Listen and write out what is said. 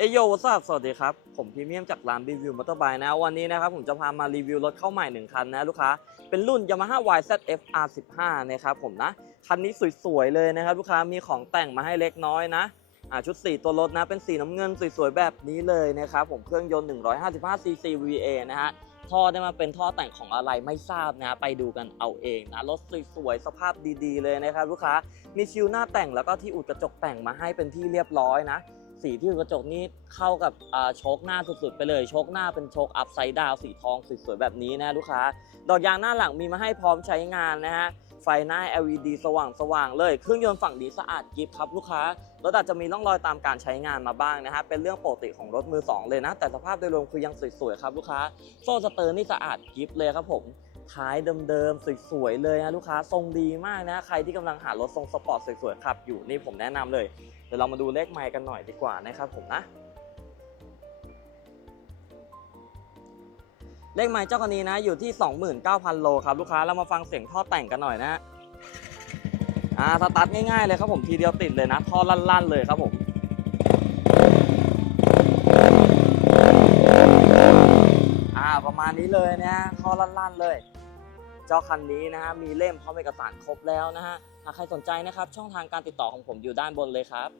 เอโยวัสสวัสดีครับ ผมพรีเมียมจากร้านรีวิวมอเตอร์ไบค์นะ วันนี้นะครับผมจะพามารีวิวรถเข้าใหม่หนึ่งคันนะลูกค้า เป็นรุ่น Yamaha YZF R15 นะครับผมนะ คันนี้สวยๆเลยนะครับ ลูกค้ามีของแต่งมาให้เล็กน้อยนะอ่าชุดสีตัวรถนะ เป็นสีน้ำเงินสวยๆแบบนี้เลยนะครับผมเครื่องยนต์ 155cc VA นะฮะท่อได้มาเป็นท่อแต่งของอะไรไม่ทราบนะไปดูกันเอาเองนะรถสวยๆสภาพดีๆ เลยนะครับ ลูกค้ามีชิวหน้าแต่งแล้วก็ที่อุดกระจกแต่งมาให้เป็นที่เรียบร้อยนะ สีที่กระจกนี่เข้ากับโชคหน้าสุดๆไปเลยโชคหน้าเป็นโชคอัพไซด์ดาวสีทองสวยๆแบบนี้นะลูกค้า ดอกยางหน้าหลังมีมาให้พร้อมใช้งานนะฮะไฟหน้า LED สว่างๆเลย เครื่องยนต์ฝั่งดีสะอาดกิฟครับลูกค้ารถอาจจะมีร่องรอยตามการใช้งานมาบ้างนะฮะเป็นเรื่องปกติของรถมือสองเลยนะ แต่สภาพโดยรวมคือยังสวยๆครับลูกค้า โซ่สเตอร์นี่สะอาดกิฟเลยครับผม ท้ายเดิมๆสวยๆเลยนะลูกค้าทรงดีมากนะ ใครที่กำลังหารถทรงสปอร์ตสวยๆขับอยู่นี่ผมแนะนำเลย เดี๋ยวเรามาดูเลขไมล์กันหน่อยดีกว่านะครับผมนะเลขไมล์เจ้าคันนี้นะอยู่ที่ 29,000 โลครับลูกค้าเรามาฟังเสียงท่อแต่งกันหน่อยนะฮะอ่าสตาร์ทง่ายๆเลยครับผมทีเดียวติดเลยนะท่อลั่นๆเลยครับผมอ่าประมาณนี้เลยนะท่อลั่นๆเลย เจ้าคันนี้นะฮะมีเล่มพร้อมเอกสารครบแล้วนะฮะหากใครสนใจนะครับช่องทางการติดต่อของผมอยู่ด้านบนเลยครับ